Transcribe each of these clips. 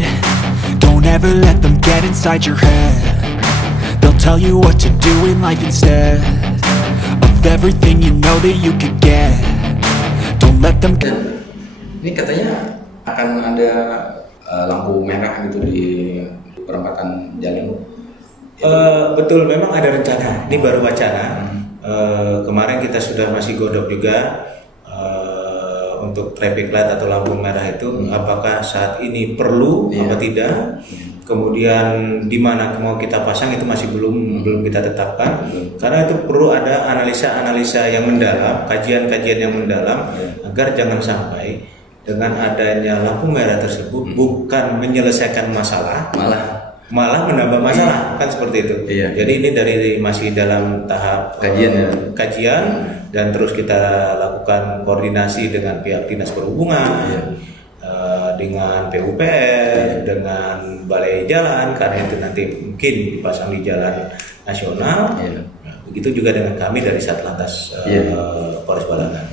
it. Don't ever let them get inside your head. They'll tell you what to do in life instead of everything you know that you could get. Don't let them get. Ini katanya akan ada lampu merah gitu di perempatan jalan. Betul, memang ada rencana. Ini baru wacana. Kemarin kita sudah masih godok juga untuk traffic light atau lampu merah itu apakah saat ini perlu apa tidak. Kemudian di mana mau kita pasang itu masih belum kita tetapkan. Karena itu perlu ada analisa yang mendalam, kajian yang mendalam agar jangan sampai dengan adanya lampu merah tersebut bukan menyelesaikan masalah, malah menambah masalah, kan seperti itu. Jadi ini masih dalam tahap kajian dan terus kita lakukan koordinasi dengan pihak dinas perhubungan, dengan PUPR, dengan balai jalan, karena itu nanti mungkin dipasang di jalan nasional. Begitu juga dengan kami dari Satlantas Polres Balangan.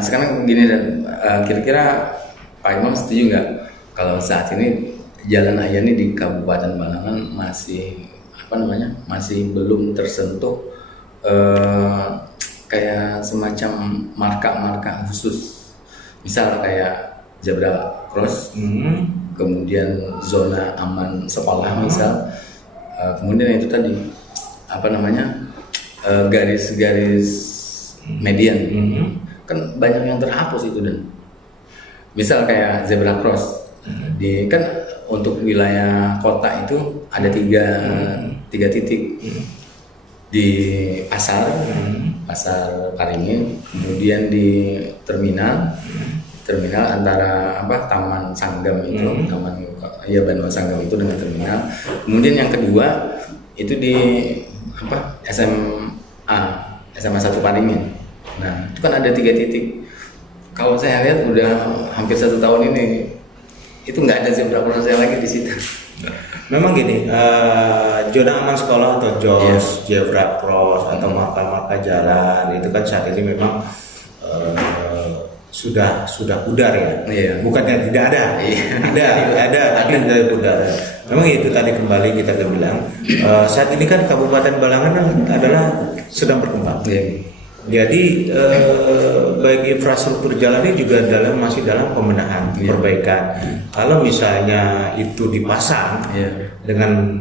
Sekarang begini, dan kira-kira Pak Imam setuju nggak kalau saat ini Jalan Raya ini di Kabupaten Balangan masih belum tersentuh kayak semacam marka-marka khusus, misal kayak zebra cross, kemudian zona aman sekolah misal, kemudian itu tadi garis-garis median, kan banyak yang terhapus itu. Dan misal kayak zebra cross kan untuk wilayah kota itu ada tiga titik di pasar Paringin, kemudian di terminal antara Taman Sanggam itu, Banua Sanggam itu dengan terminal. Kemudian yang kedua itu di SMA 1 Paringin. Nah, itu kan ada 3 titik. Kalau saya lihat udah hampir 1 tahun ini itu nggak ada zebra cross lagi di situ. Memang gini, zona aman sekolah atau JOS, zebra cross atau marka-marka jalan itu kan saat ini memang sudah pudar ya. Bukannya tidak ada, ada tapi tidak pudar. Memang itu tadi kembali kita bilang saat ini kan Kabupaten Balangan adalah sedang berkembang. Jadi baik infrastruktur jalannya juga masih dalam pembenahan, perbaikan. Kalau misalnya itu dipasang dengan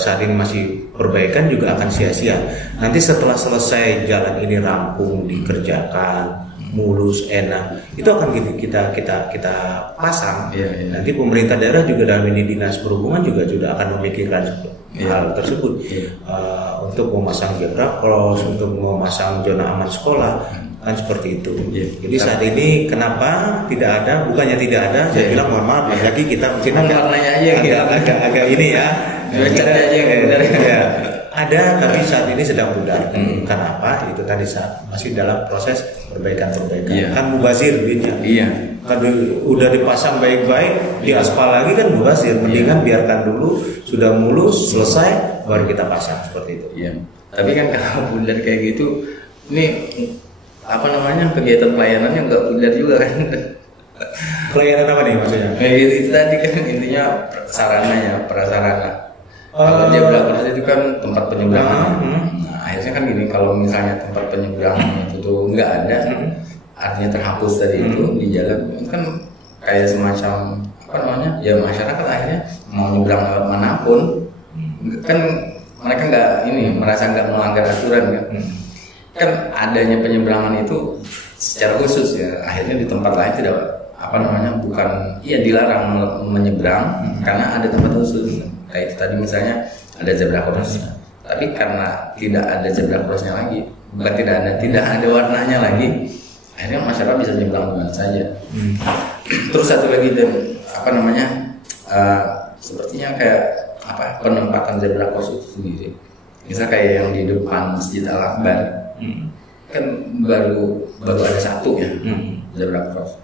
saat ini masih perbaikan juga akan sia-sia. Nanti setelah selesai jalan ini rampung, dikerjakan, mulus, enak, itu akan kita pasang. Nanti pemerintah daerah juga dalam ini dinas perhubungan juga akan memikirkan hal tersebut untuk memasang zebra cross, untuk memasang zona aman sekolah, kan seperti itu. Jadi saat ini kenapa tidak ada? Bukannya tidak ada, saya bilang mohon maaf, lagi kita mungkin agak ini ya. Ada, tapi saat ini sedang pudar. Kenapa? Itu tadi masih dalam proses perbaikan. Kan mubazir duitnya. Kan udah dipasang baik-baik, di aspal lagi kan mubazir. Mendingan biarkan dulu sudah mulus, selesai, baru kita pasang seperti itu. Tapi kan kalau pudar kayak gitu, ini kegiatan pelayanannya nggak pudar juga kan? Pelayanan apa nih maksudnya? Itu tadi kan intinya prasarana. Kalau zebra cross itu kan tempat penyeberangan. Nah, akhirnya kan gini, kalau misalnya tempat penyeberangan itu tuh nggak ada, artinya terhapus tadi itu di jalan, itu kan kayak semacam masyarakat akhirnya mau nyebrang manapun, kan mereka merasa nggak melanggar aturan kan. Kan adanya penyeberangan itu secara khusus ya, akhirnya di tempat lain tidak dilarang menyeberang karena ada tempat khusus. Kayak itu tadi misalnya ada zebra cross, tapi karena tidak ada zebra crossnya lagi, bukan tidak ada warnanya lagi, akhirnya masyarakat bisa nyebrang dengan saja. Terus satu lagi sepertinya kayak penempatan zebra cross itu sendiri, misal kayak yang di depan Masjid Al-Akbar, kan baru ada 1 ya zebra cross.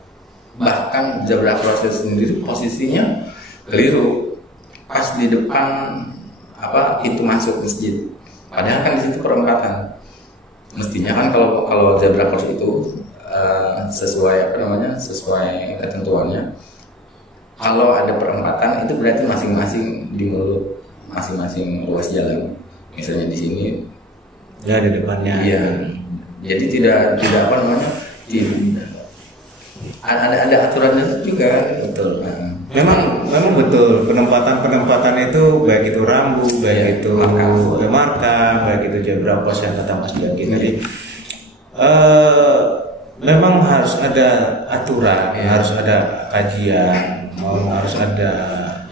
Bahkan zebra cross itu sendiri posisinya keliru, pas di depan pintu masuk masjid. Padahal kan di situ perempatan. Mestinya kan kalau zebra cross itu sesuai ketentuannya kalau ada perempatan itu berarti masing-masing di mulut masing-masing ruas jalan. Misalnya di sini ya di depannya. Iya. Jadi tidak apa namanya? Ada aturannya juga, betul. Memang betul penempatan itu baik itu rambu, baik itu marka, baik itu zebra cross yang kata Mas Jaki tadi. Memang harus ada aturan, harus ada kajian, harus ada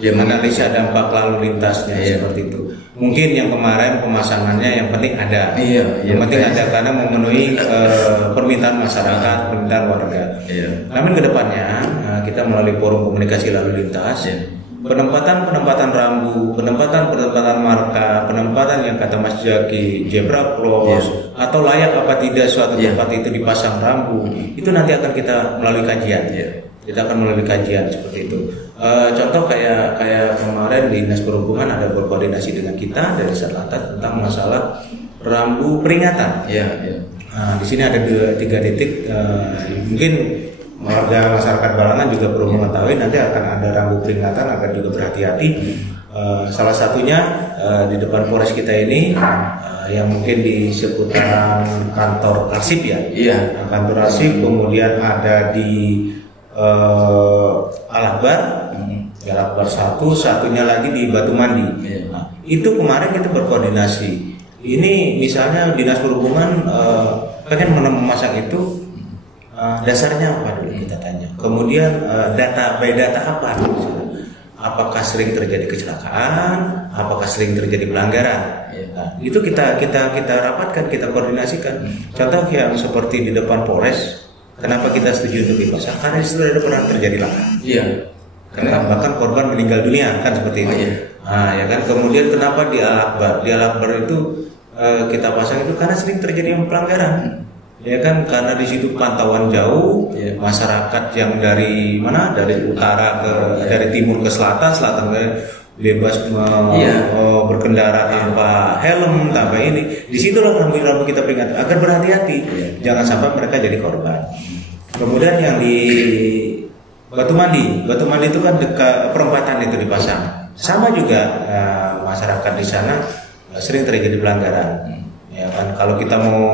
analisa dampak lalu lintasnya seperti itu. Mungkin yang kemarin pemasangannya yang penting ada, yang penting ada karena memenuhi permintaan masyarakat, permintaan warga. Namun kedepannya kita melalui forum komunikasi lalu lintas, penempatan rambu, penempatan marka, penempatan yang kata Mas Jaki zebra cross atau layak apa tidak suatu tempat itu dipasang rambu, itu nanti akan kita melalui kajian. Kita akan melalui kajian seperti itu. Contoh kayak kemarin Dinas Perhubungan ada berkoordinasi dengan kita dari Satlantas tentang masalah rambu peringatan. Nah, di sini ada 3 titik. Mungkin warga masyarakat Balangan juga perlu mengetahui nanti akan ada rambu peringatan agar juga berhati-hati. Salah satunya di depan Polres kita ini yang mungkin di seputaran kantor Arsip ya. Kantor Arsip, kemudian ada di Al-Akbar, Al-Akbar satunya lagi di Batu Mandi. Nah, itu kemarin kita berkoordinasi. Ini misalnya Dinas Perhubungan pengen memasang itu, dasarnya apa dulu kita tanya. Kemudian data apa? Apakah sering terjadi kecelakaan? Apakah sering terjadi pelanggaran? Nah, itu kita rapatkan, kita koordinasikan. Contoh yang seperti di depan Polres. Kenapa kita setuju untuk dipasang? Karena di situ ada pernah terjadi laka. Karena bahkan korban meninggal dunia kan seperti itu. Nah, ya kan. Kemudian kenapa di Al-Akbar? Di Al-Akbar itu kita pasang itu karena sering terjadi pelanggaran. Ya kan, karena di situ pantauan jauh, masyarakat yang dari mana? Dari utara dari timur ke selatan bebas berkendara tanpa helm, tanpa ini. Disitulah rambu kita peringatkan agar berhati-hati, jangan sampai mereka jadi korban. Kemudian yang di Batu Mandi itu kan dekat perempatan itu dipasang. Sama juga masyarakat di sana sering terjadi pelanggaran. Ya kan, kalau kita mau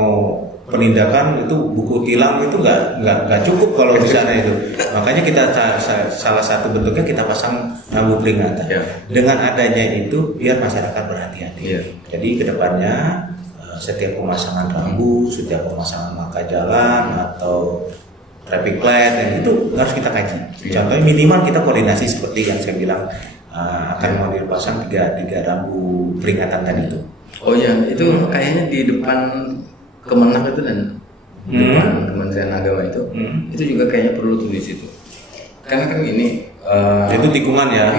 penindakan itu buku tilang itu nggak cukup kalau di sana itu. Makanya kita salah satu bentuknya kita pasang rambu peringatan. Dengan adanya itu biar masyarakat berhati-hati. Jadi kedepannya setiap pemasangan rambu, setiap pemasangan marka jalan atau traffic light yang itu harus kita kaji. Contohnya minimal kita koordinasi seperti yang saya bilang akan mau dipasang 3 rambu peringatan tadi itu. Oh ya, itu kayaknya di depan Kemenang itu dan depan Kementerian Agama itu juga kayaknya perlu tulis itu. Karena kan ini itu tikungan ya,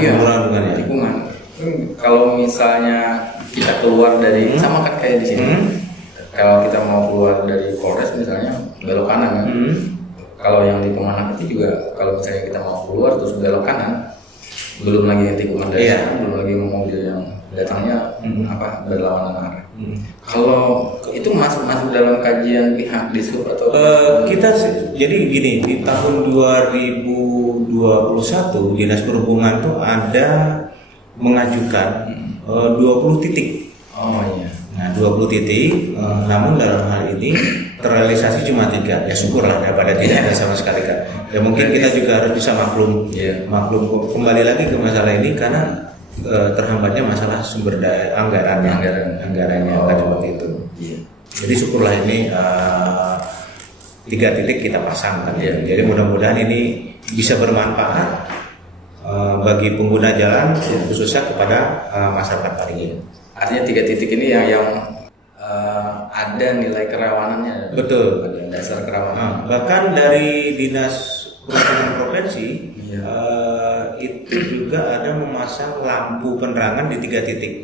tikungan. Kalau misalnya kita keluar dari sama kan kayak di sini. Kalau kita mau keluar dari Polres misalnya belok kanan kan. Kalau yang di Kemenang itu juga kalau misalnya kita mau keluar terus belok kanan, belum lagi yang tikungan dari sana, belum lagi mobil yang datangnya berlawanan arah. Kalau itu masuk dalam kajian pihak Dishub atau kita jadi gini, di tahun 2021 Dinas Perhubungan tuh ada mengajukan 20 titik. Nah 20 titik, namun dalam hal ini terrealisasi cuma 3. Ya syukurlah daripada tidak ada sama sekali kan. Ya mungkin kita juga harus bisa maklum kembali lagi ke masalah ini karena terhambatnya masalah sumber daya anggarannya kan seperti itu. Jadi syukurlah ini 3 titik kita pasang kan. Jadi mudah-mudahan ini bisa bermanfaat bagi pengguna jalan khususnya kepada masyarakat Paringin. Artinya 3 titik ini yang ada nilai kerawanannya. Betul. Ada dasar kerawanan. Bahkan dari Dinas Perhubungan Provinsi itu juga ada memasang lampu penerangan di 3 titik.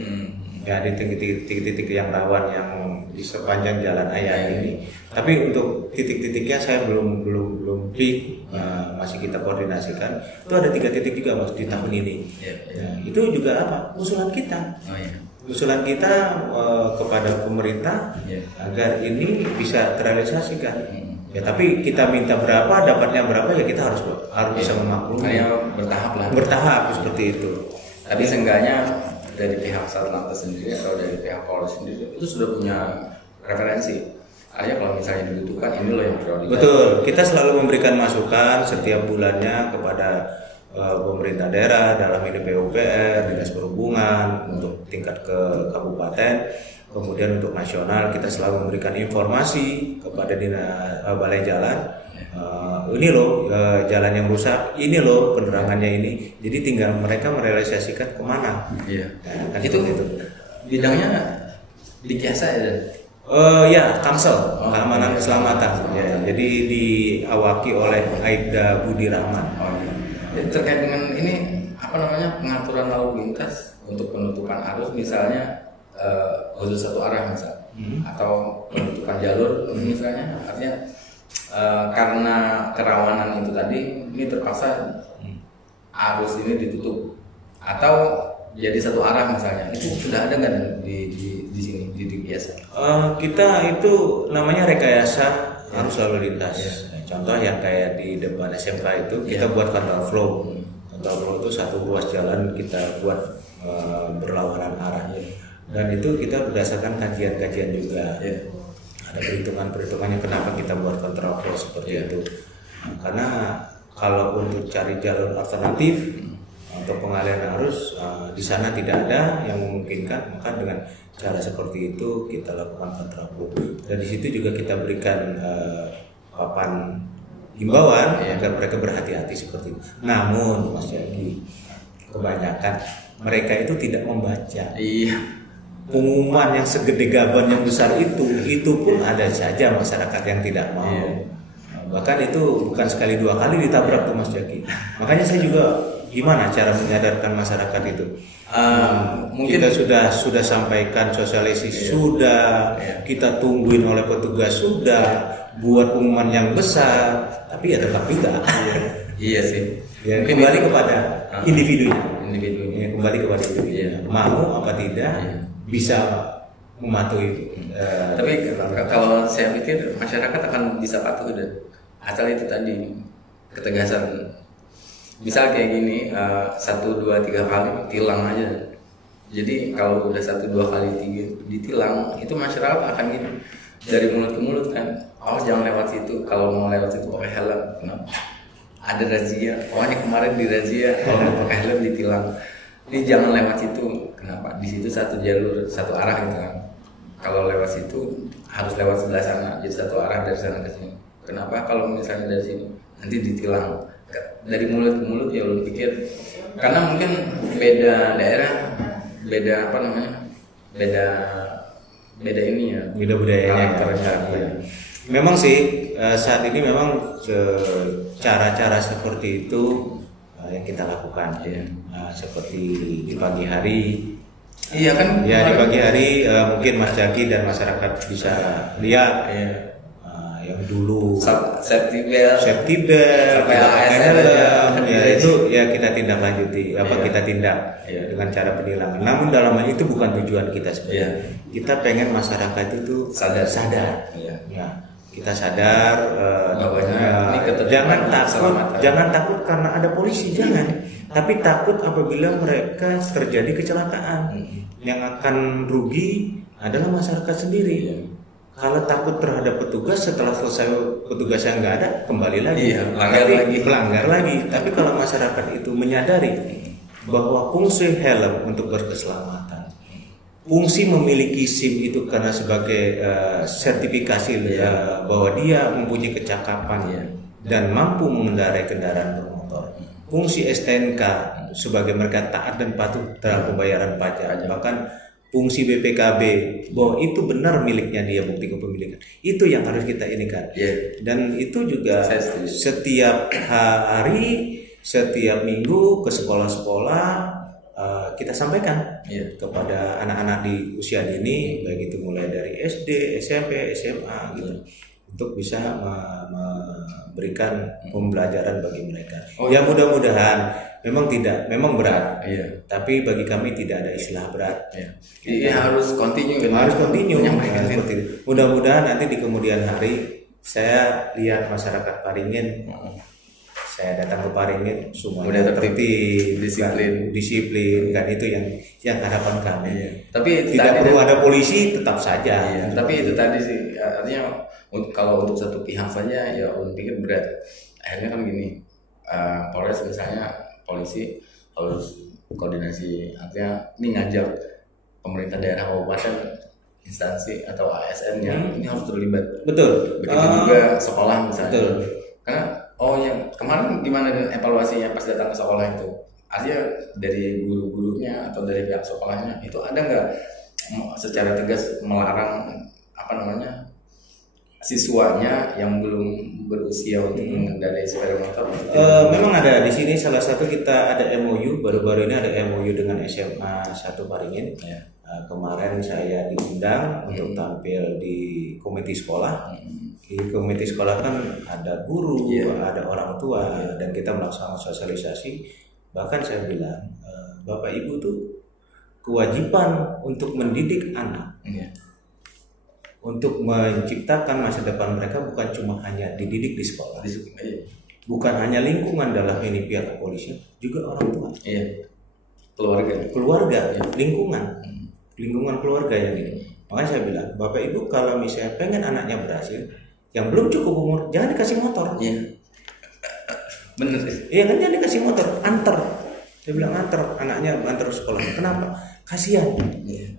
Ya di titik-titik yang rawan yang di sepanjang jalan Ayah ini. Tapi untuk titik-titiknya saya belum masih kita koordinasikan. Itu ada 3 titik juga Mas di tahun ini. Nah, itu juga apa? Usulan kita. Usulan kita kepada pemerintah agar ini bisa terrealisasikan. Ya tapi kita minta berapa, dapatnya berapa, ya kita harus bisa memaklumi. Kayak bertahap lah. Bertahap seperti itu. Tapi seenggaknya dari pihak Satlantas sendiri atau dari pihak Polres sendiri itu sudah punya referensi. Aja kalau misalnya dibutuhkan ini loh yang prioritas. Betul, kita selalu memberikan masukan setiap bulannya kepada pemerintah daerah, dalam ini PUPR, Dinas Perhubungan untuk tingkat ke kabupaten, kemudian untuk nasional kita selalu memberikan informasi kepada balai jalan. Ini loh jalan yang rusak, ini loh penerangannya ini. Jadi tinggal mereka merealisasikan kemana. Iya. Nah, kan itu bidangnya di Kiasa ya. Ya, Kamsel, keamanan keselamatan. Ya, jadi diawaki oleh Aibda Budi Rahman. Jadi terkait dengan ini apa namanya pengaturan lalu lintas untuk penutupan arus misalnya khusus satu arah misal atau penutupan jalur misalnya artinya karena kerawanan itu tadi ini terpaksa arus ini ditutup atau jadi satu arah misalnya itu sudah ada nggak di sini di biasa? Kita itu namanya rekayasa arus lalu lintas. Contoh yang kayak di depan SMK itu kita buat control flow. Control flow itu satu ruas jalan kita buat berlawanan arah. Dan itu kita berdasarkan kajian-kajian juga. Ada perhitungan-perhitungannya kenapa kita buat control flow seperti itu. Karena kalau untuk cari jalur alternatif untuk pengalihan arus di sana tidak ada yang memungkinkan, maka dengan cara seperti itu kita lakukan kontraflow. Dan di situ juga kita berikan papan himbauan agar mereka berhati-hati seperti itu. Namun Mas Yagi, kebanyakan mereka itu tidak membaca. Pengumuman yang segede gaban yang besar itu pun ada saja masyarakat yang tidak mau. Bahkan itu bukan sekali dua kali ditabrak tuh Mas Jaki. Makanya saya juga gimana cara menyadarkan masyarakat itu? Mungkin kita sudah sampaikan sosialisasi, sudah kita tungguin oleh petugas, sudah buat pengumuman yang besar, tapi ya tetap tidak. Iya sih. Ya, kembali kepada individunya. Ya, kembali kepada individunya. Mau apa tidak bisa mematuhi. Tapi kalau saya pikir masyarakat akan bisa patuh dan asal itu tadi ketegasan. Misal kayak gini 1, 2, 3 kali tilang aja. Jadi kalau udah 1, 2 kali ditilang itu masyarakat akan gitu dari mulut ke mulut kan. Oh jangan lewat situ, kalau mau lewat situ pakai helm. Kenapa? Ada razia. Oh ini kemarin di razia kalau nggak pakai helm ditilang. Ini jangan lewat situ. Kenapa? Di situ satu jalur, satu arah gitu kan. Kalau lewat situ harus lewat sebelah sana, jadi satu arah dari sana ke sini. Kenapa? Kalau misalnya dari sini nanti ditilang. Dari mulut ke mulut ya lu pikir karena mungkin beda daerah, beda apa namanya, beda ini ya, beda budayanya. Memang sih saat ini memang cara-cara seperti itu yang kita lakukan seperti di pagi hari. Iya kan? Ya di pagi hari mungkin Mas Jaki dan masyarakat bisa lihat yang dulu safety belt tidak pakai helm, ya itu ya kita tindak lanjuti kita tindak dengan cara penilangan. Namun dalam hal itu bukan tujuan kita sebenarnya. Kita pengen masyarakat itu sadar. Ya, kita sadar jangan takut karena ada polisi, jangan. Tapi takut apabila mereka terjadi kecelakaan. Yang akan rugi adalah masyarakat sendiri. Kalau takut terhadap petugas, setelah selesai petugasnya nggak ada, kembali lagi, pelanggar lagi. Tapi kalau masyarakat itu menyadari bahwa fungsi helm untuk berkeselamatan, fungsi memiliki SIM itu karena sebagai sertifikasi bahwa dia mempunyai kecakapan dan mampu mengendarai kendaraan bermotor. Fungsi STNK sebagai mereka taat dan patuh dalam pembayaran pajak, bahkan fungsi BPKB bahwa itu benar miliknya dia, bukti kepemilikan, itu yang harus kita inikan. Dan itu juga setiap hari, setiap minggu ke sekolah-sekolah kita sampaikan kepada anak-anak di usia dini, baik itu mulai dari SD, SMP, SMA gitu, untuk bisa memberikan pembelajaran bagi mereka. Ya mudah-mudahan memang berat, tapi bagi kami tidak ada istilah berat. Harus continue. Harus continue. Mudah-mudahan nanti di kemudian hari saya lihat masyarakat Paringin, saya datang ke Paringin Udah semuanya tertib, disiplin kan itu yang harapan kami. Iya. Tapi itu tidak tadi perlu ada polisi, tetap saja. Iya, tapi itu tadi sih artinya kalau untuk satu pihak saja ya ulun pikir berat. Akhirnya kan gini, Polres misalnya polisi harus koordinasi, artinya ini ngajak pemerintah daerah kabupaten, instansi atau ASN-nya ini harus terlibat. Betul. Begitu juga sekolah misalnya. Betul. Karena yang kemarin gimana dengan evaluasinya pas datang ke sekolah itu? Artinya dari guru-gurunya atau dari pihak sekolahnya itu ada nggak secara tegas melarang siswanya yang belum berusia untuk mengendarai sepeda motor? Memang ada di sini salah satu kita ada MOU baru-baru ini ada MOU dengan SMA 1 Paringin. Ya. Kemarin saya diundang untuk tampil di komite sekolah. Di komite sekolah kan ada guru, ada orang tua, dan kita melaksanakan sosialisasi. Bahkan saya bilang, Bapak Ibu tuh kewajiban untuk mendidik anak, untuk menciptakan masa depan mereka bukan cuma hanya dididik di sekolah, bukan hanya lingkungan dalam ini pihak kepolisian, juga orang tua, keluarga, lingkungan keluarga yang ini. Makanya saya bilang, Bapak Ibu kalau misalnya pengen anaknya berhasil, yang belum cukup umur jangan dikasih motor. Bener. Iya kan, jangan dikasih motor, antar. Dia bilang antar anaknya sekolah. Kenapa? Kasihan.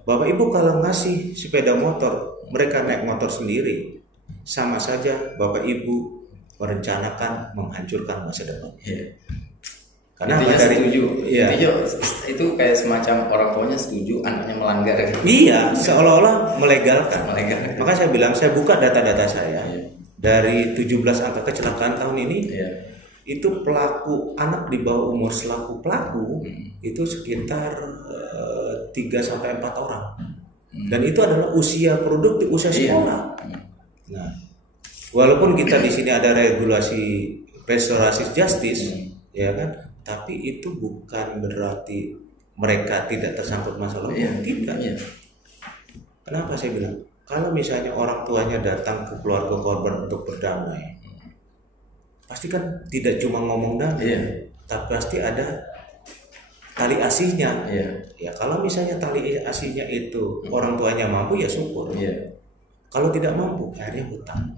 Bapak Ibu kalau ngasih sepeda motor, mereka naik motor sendiri, sama saja Bapak Ibu merencanakan menghancurkan masa depan. Karena dari setuju. Itu kayak semacam orang tuanya setuju, anaknya melanggar. Iya, seolah-olah melegalkan. Maka saya bilang, saya buka data-data saya dari 17 angka kecelakaan tahun ini. Itu pelaku anak di bawah umur selaku pelaku itu sekitar 3-4 orang, dan itu adalah usia produktif, usia sekolah. Nah, walaupun kita di sini ada regulasi restoratif justice, ya kan, tapi itu bukan berarti mereka tidak tersangkut masalah hukum, tidak. Kenapa saya bilang? Kalau misalnya orang tuanya datang ke keluarga korban untuk berdamai, pasti kan tidak cuma ngomong damai, tapi pasti ada tali asihnya. Ya kalau misalnya tali asihnya itu orang tuanya mampu, ya syukur. Kalau tidak mampu, akhirnya hutang.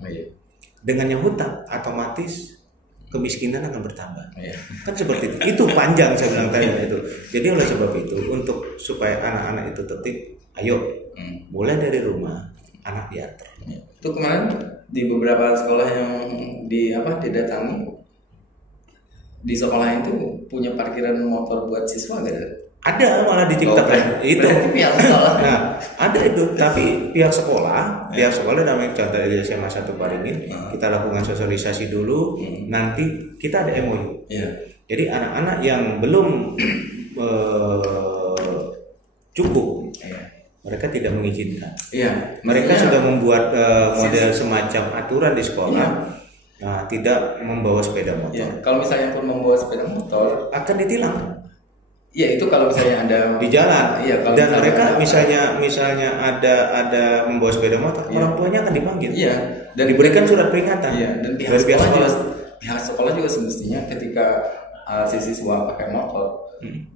Dengan yang hutang, otomatis kemiskinan akan bertambah. Kan seperti itu. Itu panjang saya bilang tadi itu. Jadi oleh sebab itu, untuk supaya anak-anak itu tertib, ayo mulai dari rumah, anak diantar. Itu kemarin di beberapa sekolah yang didatangi, di sekolah itu punya parkiran motor buat siswa gak ada? Ada, malah diciptakan itu. Pihak sekolah. Nah, ada itu, tapi pihak sekolah namanya contoh dari SMA 1 Paringin, kita lakukan sosialisasi dulu, nanti kita ada MOU. Jadi anak-anak yang belum cukup, mereka tidak mengizinkan. Mereka sudah membuat model semacam aturan di sekolah. Nah, tidak membawa sepeda motor. Kalau misalnya pun membawa sepeda motor akan ditilang. Itu kalau misalnya ada di jalan. Dan mereka misalnya ada membawa sepeda motor, orang tuanya akan dipanggil. Dan diberikan surat peringatan. Dan pihak sekolah juga semestinya ketika si siswa pakai motor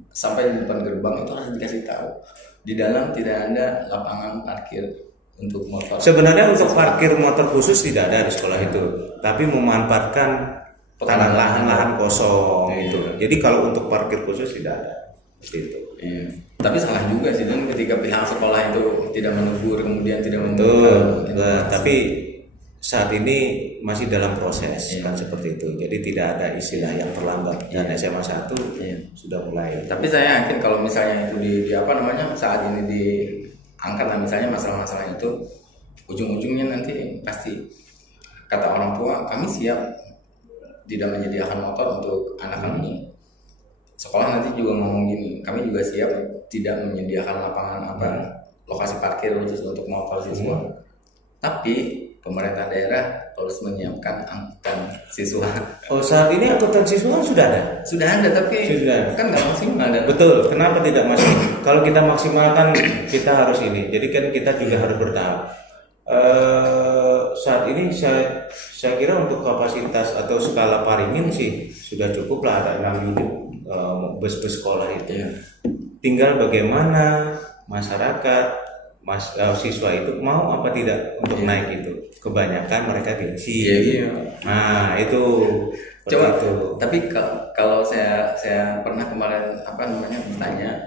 sampai di depan gerbang itu harus dikasih tahu di dalam tidak ada lapangan parkir untuk motor. Sebenarnya untuk parkir motor khusus tidak ada di sekolah itu, tapi memanfaatkan lahan kosong itu. Jadi kalau untuk parkir khusus tidak ada. Itu. Tapi salah juga sih, dan ketika pihak sekolah itu tidak menegur, kemudian tidak tapi saat ini masih dalam proses kan seperti itu. Jadi tidak ada istilah yang terlambat, dan SMA 1 sudah mulai. Tapi saya yakin kalau misalnya itu saat ini diangkat misalnya masalah-masalah itu, ujung-ujungnya nanti pasti kata orang tua, kami siap tidak menyediakan motor untuk anak kami. Sekolah nanti juga ngomong gini, kami juga siap tidak menyediakan lapangan lokasi parkir khusus untuk motor siswa. Tapi pemerintah daerah harus menyiapkan angkutan siswa. Saat ini angkutan siswa sudah ada. Sudah ada, tapi kan nggak maksimal. Betul. Kenapa tidak maksimal? Kalau kita maksimalkan, kita harus ini. Jadi kan kita juga harus bertahap. saat ini saya kira untuk kapasitas atau skala Paringin sih sudah cukup lah, ada 6 unit bus-bus sekolah itu. Iya. Tinggal bagaimana masyarakat siswa itu mau apa tidak untuk naik itu. Kebanyakan mereka gengsi. Iya. Nah itu Coba itu. tapi kalau saya pernah kemarin bertanya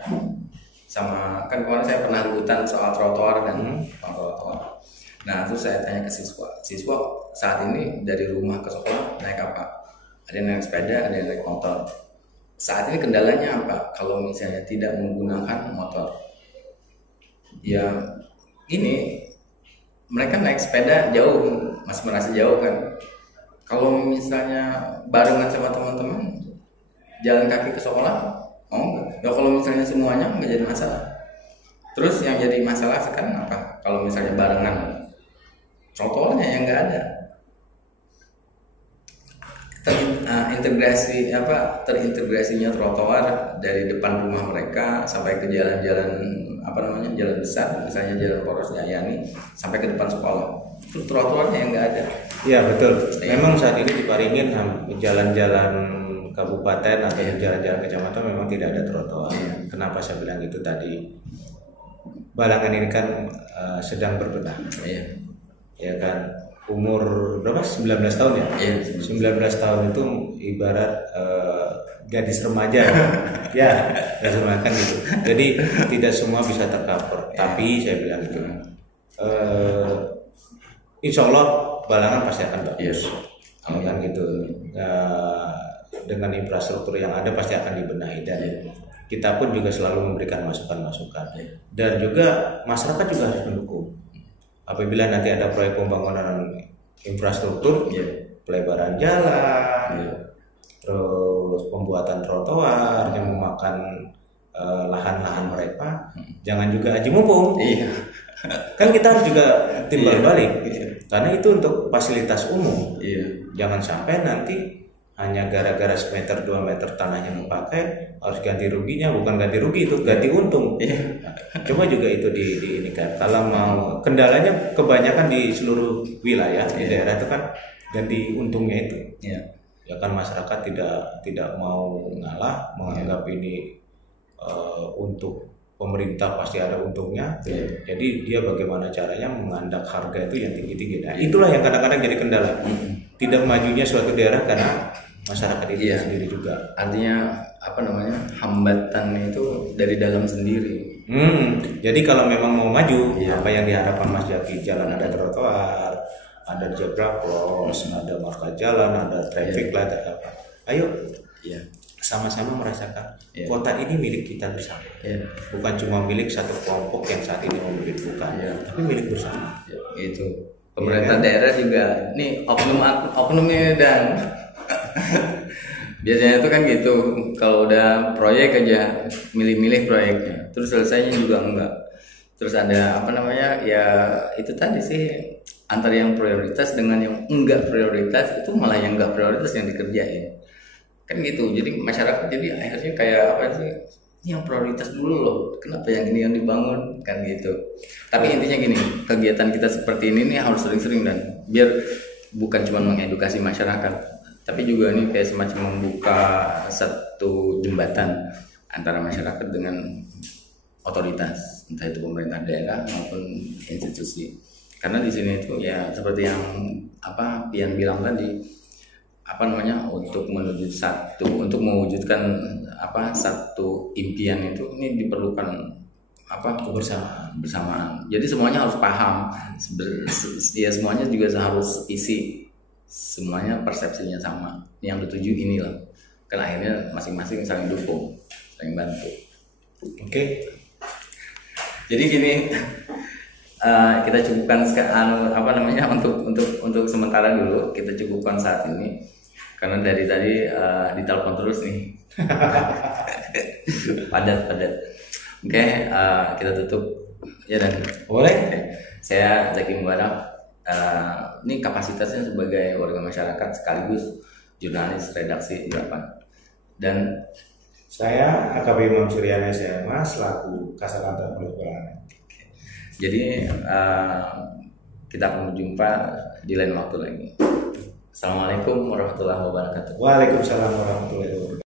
sama, kan kemarin saya pernah liputan soal trotoar kan, trotoar. Nah terus saya tanya ke siswa saat ini dari rumah ke sekolah naik apa? Ada yang naik sepeda, ada yang naik motor. Saat ini kendalanya apa? Kalau misalnya tidak menggunakan motor, ya ini mereka naik sepeda jauh, masih merasa jauh kan. Kalau misalnya barengan sama teman-teman jalan kaki ke sekolah, mau nggak? Ya kalau misalnya semuanya nggak jadi masalah. Terus yang jadi masalah sekarang apa? Kalau misalnya barengan, trotoarnya yang nggak ada. Terintegrasinya trotoar dari depan rumah mereka sampai ke jalan-jalan jalan besar, misalnya jalan Poros Jayani sampai ke depan sekolah. Itu trotoarnya yang nggak ada. Iya betul. Memang saat ini di Paringin jalan-jalan kabupaten atau jalan-jalan kecamatan memang tidak ada trotoar. Kenapa saya bilang itu tadi? Balangan ini kan sedang berbenah. Ya kan, umur berapa? 19 tahun ya? 19 tahun itu ibarat gadis remaja. Ya, gadis remaja kan gitu. Jadi tidak semua bisa tercover. Tapi saya bilang itu insya Allah balangan pasti akan bagus. Kan gitu. Dengan infrastruktur yang ada pasti akan dibenahi, dan kita pun juga selalu memberikan masukan-masukan. Dan juga masyarakat juga harus mendukung. Apabila nanti ada proyek pembangunan infrastruktur, pelebaran jalan, terus pembuatan trotoar yang memakan lahan-lahan mereka, jangan juga aji mumpung. Kan kita harus juga timbal balik, karena itu untuk fasilitas umum. Jangan sampai nanti hanya gara-gara semeter 2 meter tanahnya dipakai harus ganti ruginya, bukan ganti rugi, itu ganti untung. Coba juga itu di ini kan, kalau mau, kendalanya kebanyakan di seluruh wilayah di daerah itu kan ganti untungnya itu. Ya kan, masyarakat tidak mau ngalah, menganggap ini untuk pemerintah pasti ada untungnya. Jadi dia bagaimana caranya mengandak harga itu yang tinggi-tinggi. Nah, itulah yang kadang-kadang jadi kendala. Tidak majunya suatu daerah karena masyarakat itu sendiri juga. Artinya hambatan itu dari dalam sendiri. Jadi kalau memang mau maju, apa yang diharapkan Mas Jaki, jalan ada trotoar, ada zebra cross, ada marka jalan, ada traffic light, ada apa. Ayo, sama-sama merasakan kota ini milik kita bersama. Bukan cuma milik satu kelompok yang saat ini memiliki, bukan, tapi milik bersama. Itu pemerintah daerah juga, nih oknumnya dan biasanya itu kan gitu, kalau udah proyek aja milih-milih proyeknya, terus selesainya juga enggak. Terus ada ya itu tadi sih, antara yang prioritas dengan yang enggak prioritas, itu malah yang enggak prioritas yang dikerjain kan gitu. Jadi masyarakat jadi akhirnya kayak apa sih, yang prioritas dulu loh, kenapa yang ini yang dibangun kan gitu. Tapi intinya gini, kegiatan kita seperti ini nih harus sering-sering, dan biar bukan cuma mengedukasi masyarakat, tapi juga ini kayak semacam membuka satu jembatan antara masyarakat dengan otoritas, entah itu pemerintah daerah maupun institusi. Karena di sini itu ya seperti yang Pian bilang tadi, untuk mewujudkan satu impian itu, ini diperlukan kebersamaan. Jadi semuanya harus paham, ya semuanya juga harus isi, semuanya persepsinya sama, yang dituju inilah, kan akhirnya masing-masing saling dukung, saling bantu. Oke. Jadi gini, kita cukupkan untuk sementara dulu, kita cukupkan saat ini karena dari tadi ditelepon terus nih. padat. Oke, kita tutup ya, dan boleh. Saya Zaki Mubarak, ini kapasitasnya sebagai warga masyarakat sekaligus jurnalis redaksi Harapan, dan saya AKP Imam Suryana SMA selaku Kasat Antar Pelaksanaan. Jadi kita akan berjumpa di lain waktu lagi. Assalamualaikum warahmatullahi wabarakatuh. Waalaikumsalam warahmatullahi wabarakatuh.